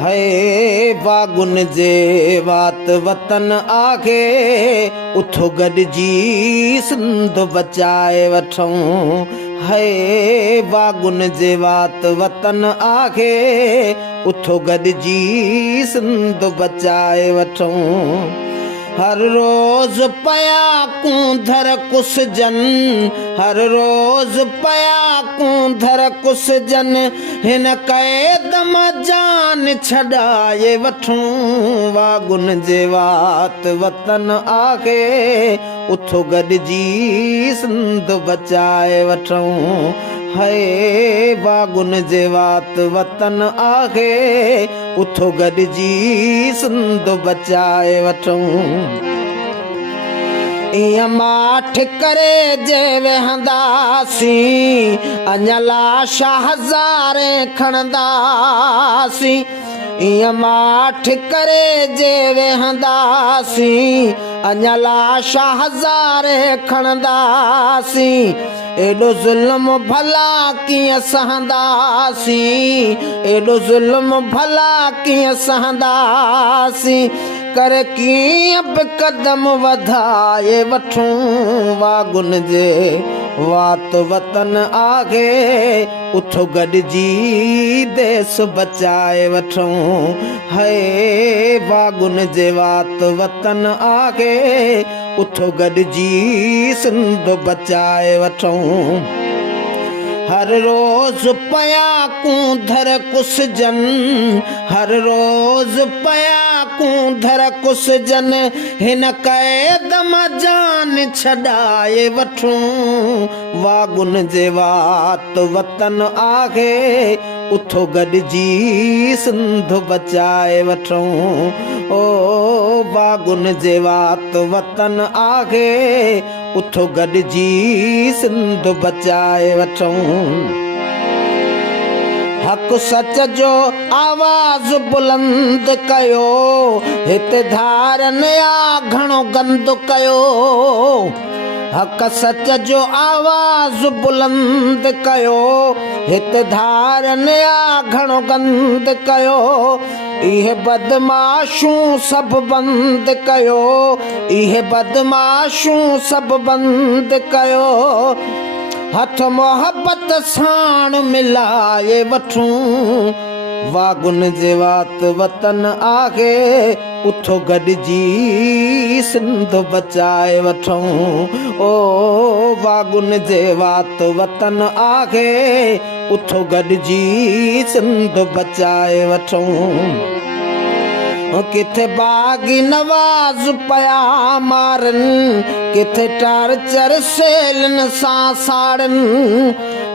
है बागुन जे वात वतन आखे उथो गॾिजी सिंध बचाए वठूं। है बागुन जे वात वतन आखे उथो गॾिजी सिंध बचाए वठूं। हर रोज पया कूंधर कुसजन, हर रोज पया कूंधर कुसजन, हिन क़ैदम जान छॾाए वठूं। वागुन जे वात वतन आखे उथो गॾिजी सिंध बचाए वठूं। है बागुन जे वात वतन आखे उथो गॾिजी सिंध बचाए वठूं। ईअं माठ करे जे वेहंदासीं अञा लाश हज़ारे खणंदासीं। ईअं माठ करे जे वेहंदासीं अञा लाश हज़ारे खणंदासीं। एॾो ज़ुल्म भला कीअं सहंदासीं, एॾो ज़ुल्म भला कीअं सहंदासीं। कर कीअं बि कदम वधाए वठूं। वागुन जे वात वतन आखे उथो गॾिजी देश बचाए वठूं। है वागुन जे वात वतन आखे उथो गॾिजी सिंध बचाए वठूं। हर रोज पया कूंधर कुसजन, हर रोज पया कूंधर कुसजन, हिन क़ैदम जान छॾाए वठूं। वागुन जे वात वतन आखे उथो गॾिजी सिंध बचाए वठूं। ओ वागुन जे वात वतन आखे उथो गॾिजी सिंध बचाए वठूं। हक़ सच जो आवाज़ बुलंद कयो, हिते धारनि या घणो गंद कयो। हक़ सच जो आवाज़ बुलंद कयो, हिते धारनि या घणो गंद कयो। इहे बदमाशूं सभु बंदि कयो, इहे बदमाशूं सभु बंदि कयो। हथ मोहब्बत साण मिलाए वठूं। वागुन जे वात वतन आखे उथो गॾिजी सिंध बचाए वठूं। ओ वागुन जे वात वतन आखे उथो गॾिजी सिंध बचाए वठूं। किथे बाग़ी नवाज़ पया मारनि, किथे टार्चर सेलनि सां साड़नि।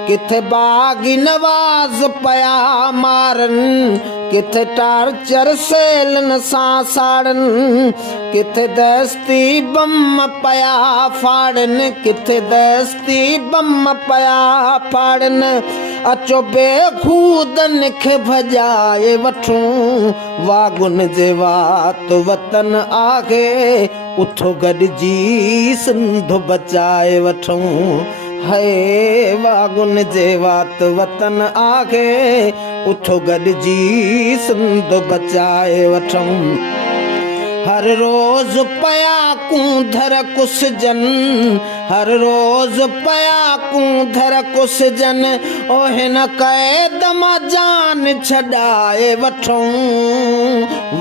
किथे बाग़ी नवाज़ पया मारनि, किथे टार्चर सेलनि सां साड़नि। किथे दस्ती बम पया फाड़नि, किथे दस्ती बम पया फाड़नि। अचो बेखूदनि खे भॼाए वठूं। वागुन जे वात वतन आखे उथो गॾिजी सिंध बचाए वठूं। है वागुन जे वात वतन आखे उथो गॾिजी सिंध बचाए वठूं। हर रोज पया कूंधर कुसजन, हर रोज पया कूंधर कुसजन, ओ हिन क़ैदम जान छॾाए वठूं।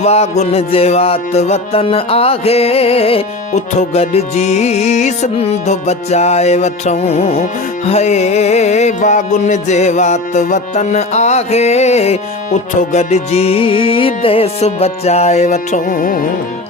वागुन जे वात वतन आखे उथो गॾिजी सिंध बचाए वठूं। है वागुन जे वात वतन आखे उथो गॾिजी देश बचाए वठूं।